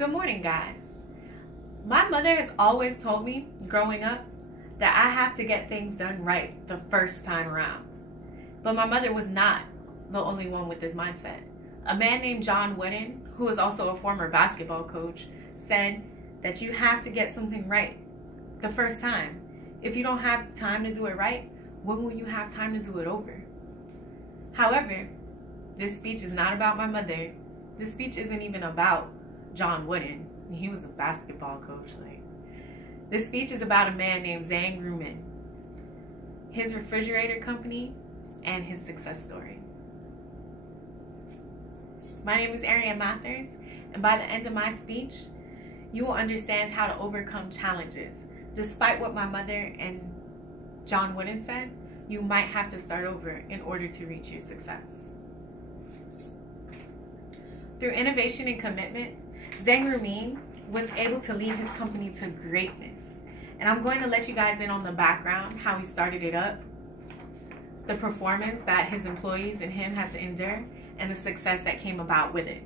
Good morning, guys. My mother has always told me growing up that I have to get things done right the first time around. But my mother was not the only one with this mindset. A man named John Wooden, who is also a former basketball coach, said that you have to get something right the first time. If you don't have time to do it right, when will you have time to do it over? However, this speech is not about my mother. This speech isn't even about John Wooden. He was a basketball coach. This speech is about a man named Zhang Ruimin, his refrigerator company, and his success story. My name is Ariane Mathers, and by the end of my speech, you will understand how to overcome challenges. Despite what my mother and John Wooden said, you might have to start over in order to reach your success. Through innovation and commitment, Zhang Ruimin was able to lead his company to greatness. And I'm going to let you guys in on the background, how he started it up, the performance that his employees and him had to endure, and the success that came about with it.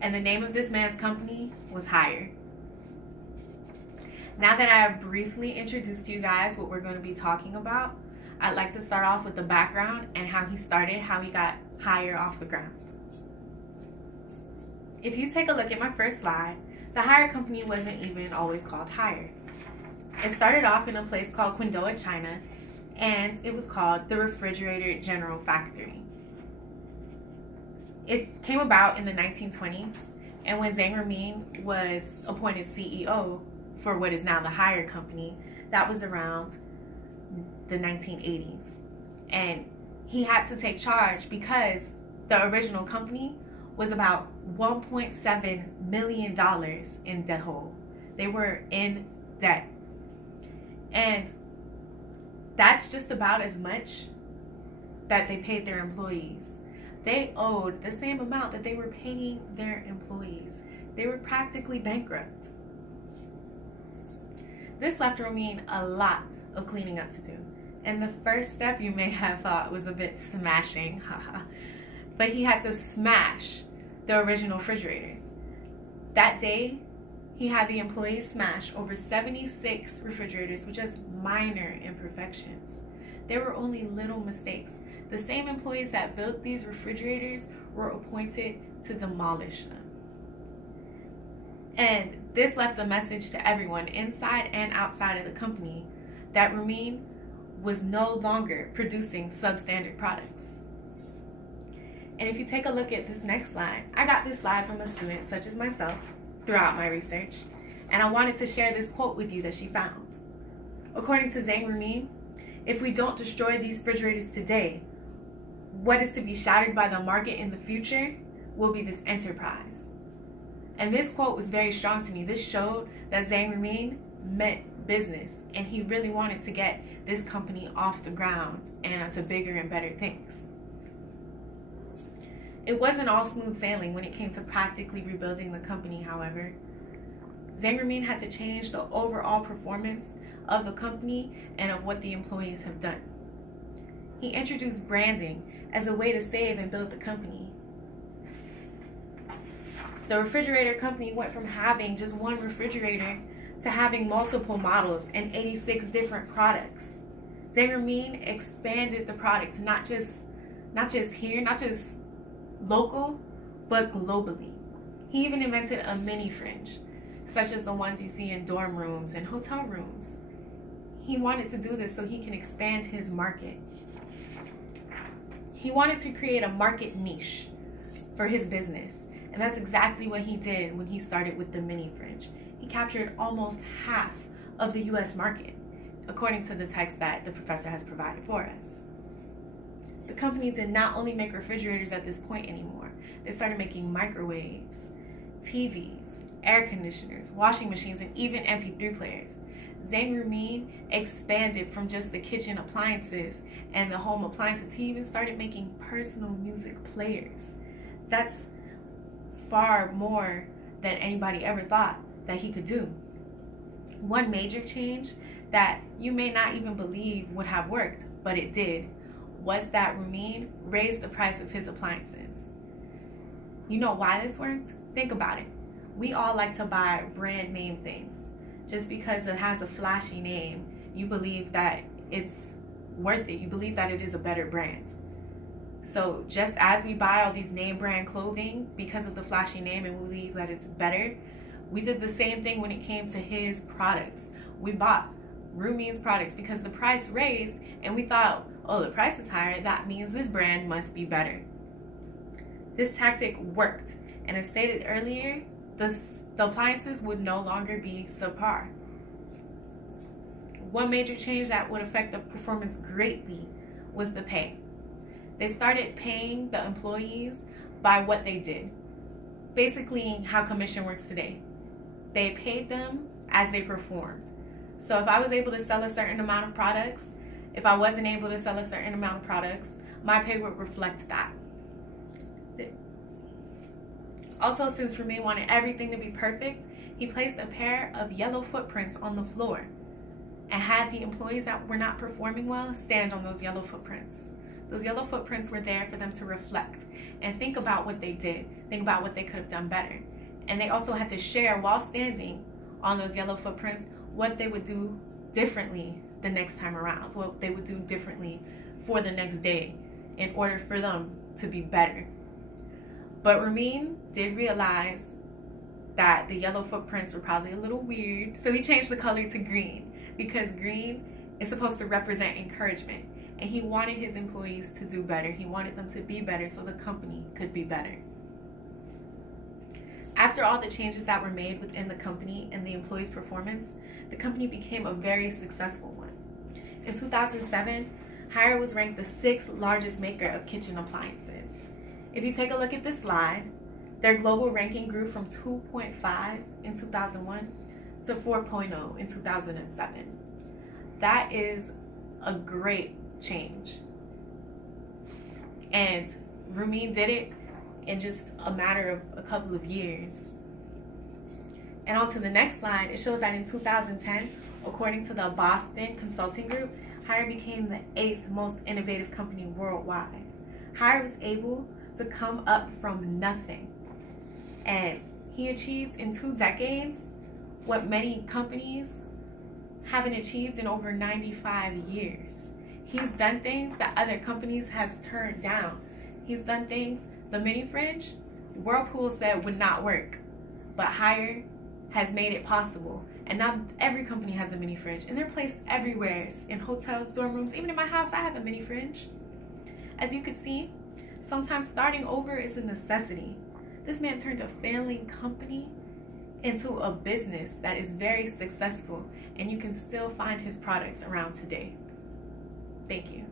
And the name of this man's company was Haier. Now that I have briefly introduced to you guys what we're going to be talking about, I'd like to start off with the background and how he started, how he got Haier off the ground. If you take a look at my first slide, the Haier company wasn't even always called Haier. It started off in a place called Qingdao, China, and it was called the Refrigerator General Factory. It came about in the 1920s, and when Zhang Ruimin was appointed CEO for what is now the Haier company, that was around the 1980s. And he had to take charge because the original company was about $1.7 million in debt hole. They were in debt. And that's just about as much that they paid their employees. They owed the same amount that they were paying their employees. They were practically bankrupt. This left Ruimin a lot of cleaning up to do. And the first step you may have thought was a bit smashing, but he had to smash the original refrigerators. That day, he had the employees smash over 76 refrigerators with just minor imperfections. There were only little mistakes. The same employees that built these refrigerators were appointed to demolish them. And this left a message to everyone inside and outside of the company that Ruimin was no longer producing substandard products. And if you take a look at this next slide, I got this slide from a student such as myself throughout my research, and I wanted to share this quote with you that she found. According to Zhang Ruimin, if we don't destroy these refrigerators today, what is to be shattered by the market in the future will be this enterprise. And this quote was very strong to me. This showed that Zhang Ruimin meant business, and he really wanted to get this company off the ground and to bigger and better things. It wasn't all smooth sailing when it came to practically rebuilding the company, however. Zhang Ruimin had to change the overall performance of the company and of what the employees have done. He introduced branding as a way to save and build the company. The refrigerator company went from having just one refrigerator to having multiple models and 86 different products. Zhang Ruimin expanded the products, not just here, not just local, but globally. He even invented a mini fridge, such as the ones you see in dorm rooms and hotel rooms. He wanted to do this so he can expand his market. He wanted to create a market niche for his business, and that's exactly what he did when he started with the mini fridge. He captured almost half of the US market, according to the text that the professor has provided for us. The company did not only make refrigerators at this point anymore. They started making microwaves, TVs, air conditioners, washing machines, and even MP3 players. Zhang Ruimin expanded from just the kitchen appliances and the home appliances. He even started making personal music players. That's far more than anybody ever thought that he could do. One major change that you may not even believe would have worked, but it did, was that Ruimin raised the price of his appliances. You know why this worked? Think about it. we all like to buy brand name things. Just because it has a flashy name, you believe that it's worth it. You believe that it is a better brand. So just as we buy all these name brand clothing because of the flashy name and we believe that it's better, we did the same thing when it came to his products. We bought Rumeen's products because the price raised and we thought, oh, the price is higher, that means this brand must be better. This tactic worked, and as stated earlier, the appliances would no longer be subpar. One major change that would affect the performance greatly was the pay. They started paying the employees by what they did. Basically, how commission works today. They paid them as they performed. So if I was able to sell a certain amount of products, if I wasn't able to sell a certain amount of products, my pay would reflect that. Also, since Rumeen wanted everything to be perfect, he placed a pair of yellow footprints on the floor and had the employees that were not performing well stand on those yellow footprints. Those yellow footprints were there for them to reflect and think about what they did, think about what they could have done better. And they also had to share while standing on those yellow footprints what they would do differently the next time around, what they would do differently for the next day in order for them to be better. But Rumeen did realize that the yellow footprints were probably a little weird, so he changed the color to green because green is supposed to represent encouragement, and he wanted his employees to do better. He wanted them to be better so the company could be better. After all the changes that were made within the company and the employees' performance, the company became a very successful one. In 2007, Haier was ranked the 6th largest maker of kitchen appliances. If you take a look at this slide, their global ranking grew from 2.5 in 2001 to 4.0 in 2007. That is a great change. And Rumeen did it in just a matter of a couple of years. And on to the next slide, it shows that in 2010, according to the Boston Consulting Group, Haier became the 8th most innovative company worldwide. Haier was able to come up from nothing, and he achieved in 2 decades what many companies haven't achieved in over 95 years. He's done things that other companies has turned down. He's done things the mini fridge Whirlpool said would not work, but Haier has made it possible. And now every company has a mini fridge, and they're placed everywhere, in hotels, dorm rooms. Even in my house, I have a mini fridge. As you can see, sometimes starting over is a necessity. This man turned a failing company into a business that is very successful, and you can still find his products around today. Thank you.